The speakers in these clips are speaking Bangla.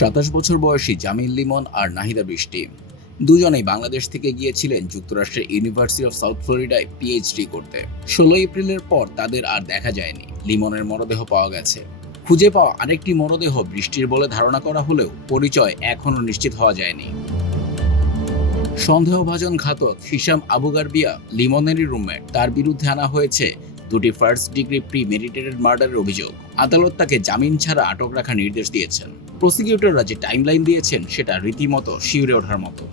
২৭ বছর বয়সী জামিল লিমন আর নাহিদা বৃষ্টি দুজনেই বাংলাদেশ থেকে গিয়েছিলেন যুক্তরাষ্ট্রের ইউনিভার্সিটি অফ সাউথ ফ্লোরিডায় পিএইচডি করতে। ১৬ এপ্রিলের পর তাদের আর দেখা যায়নি। লিমনের মরদেহ পাওয়া গেছে। খুঁজে পাওয়া আরেকটি মরদেহ বৃষ্টির বলে ধারণা করা হলেও পরিচয় এখনও নিশ্চিত হওয়া যায়নি। সন্দেহভাজন ঘাতক হিশাম আবু গারবিয়া লিমনেরই রুমমেট। তার বিরুদ্ধে আনা হয়েছে দুটি ফার্স্ট ডিগ্রি প্রিমেডিটেটেড মার্ডারের অভিযোগ। আদালত তাকে জামিন ছাড়া আটক রাখার নির্দেশ দিয়েছেন। প্রসিকিউটররা যে টাইমলাইন দিয়েছেন সেটা রীতিমতো শিউরে ওঠার মতো।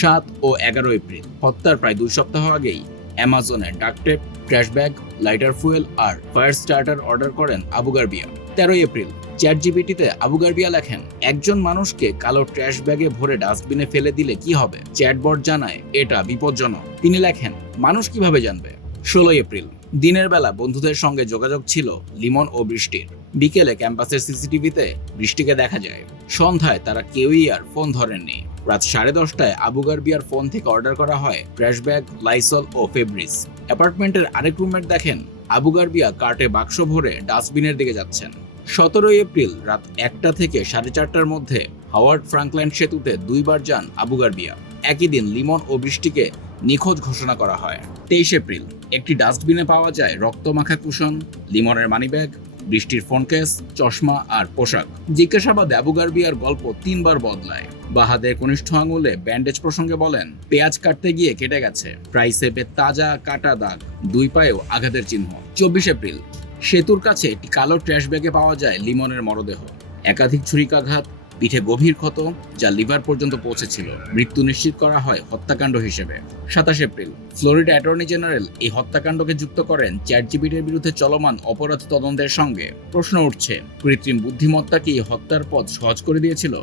৭ ও ১১ এপ্রিল হত্যার প্রায় ২ সপ্তাহ আগেই অ্যামাজনে ডাকটেপ, ট্র্যাশ ব্যাগ, লাইটার ফুয়েল আর ফায়ার স্টার্টার অর্ডার করেন আবু গারবিয়া। ১৩ এপ্রিল চ্যাটজিপিটিতে আবু গারবিয়া লেখেন, একজন মানুষকে কালো ট্র্যাশ ব্যাগে ভরে ডাস্টবিনে ফেলে দিলে কি হবে? চ্যাটবট জানায় এটা বিপজ্জনক। তিনি লেখেন, মানুষ কিভাবে জানবে? ১৬ এপ্রিল দিনের বেলা বন্ধুদের সঙ্গে যোগাযোগ ছিল লিমন ও বৃষ্টির। বিকেলে ক্যাম্পাসের সিসিটিভিতে বৃষ্টিকে দেখা যায়। সন্ধ্যায় তারা কেউই আর ফোন ধরেননি। রাত 10:30টায় আবু গারবিয়ার ফোন থেকে অর্ডার করা হয় ট্র্যাশ ব্যাগ, লাইসল ও ফেব্রিজ। অ্যাপার্টমেন্টের আরেক রুমমেট দেখেন আবু গারবিয়া কার্টে বাক্স ভরে ডাস্টবিনের দিকে যাচ্ছেন। ১৭ এপ্রিল রাত ১টা থেকে 4:30টার মধ্যে হাওয়ার্ড ফ্রাঙ্কল্যান্ড সেতুতে 2বার যান আবু গারবিয়া। একই দিন লিমন ও বৃষ্টিকে নিখোঁজ ঘোষণা করা হয়। ২৩ এপ্রিল একটি ডাস্টবিনে পাওয়া যায় রক্তমাখা কুশন, লিমনের মানিব্যাগ, বৃষ্টির ফোন কেস, চশমা আর পোশাক। জিজ্ঞাসাবাদে আবু গারবিয়ার গল্প 3বার বদলায়। বাহাদের কনিষ্ঠ আঙুলে ব্যান্ডেজ প্রসঙ্গে বলেন, পেঁয়াজ কাটতে গিয়ে কেটে গেছে। ট্রাইসেপে তাজা কাটা দাগ, 2 পায়েও আঘাতের চিহ্ন। ২৪ এপ্রিল সেতুর কাছে একটি কালো ট্র্যাশ ব্যাগে পাওয়া যায় লিমনের মরদেহ। একাধিক ছুরিকাঘাত, পিঠে গভীর ক্ষত যা লিভার পর্যন্ত পৌঁছেছিল। মৃত্যু নিশ্চিত করা হয় হত্যাকাণ্ড হিসেবে। ২৭ এপ্রিল ফ্লোরিডা অ্যাটর্নি জেনারেল এই হত্যাকাণ্ডকে যুক্ত করেন চ্যাটজিপিটির বিরুদ্ধে চলমান অপরাধ তদন্তের সঙ্গে। প্রশ্ন উঠছে, কৃত্রিম বুদ্ধিমত্তা কি হত্যার পথ সহজ করে দিয়েছিল?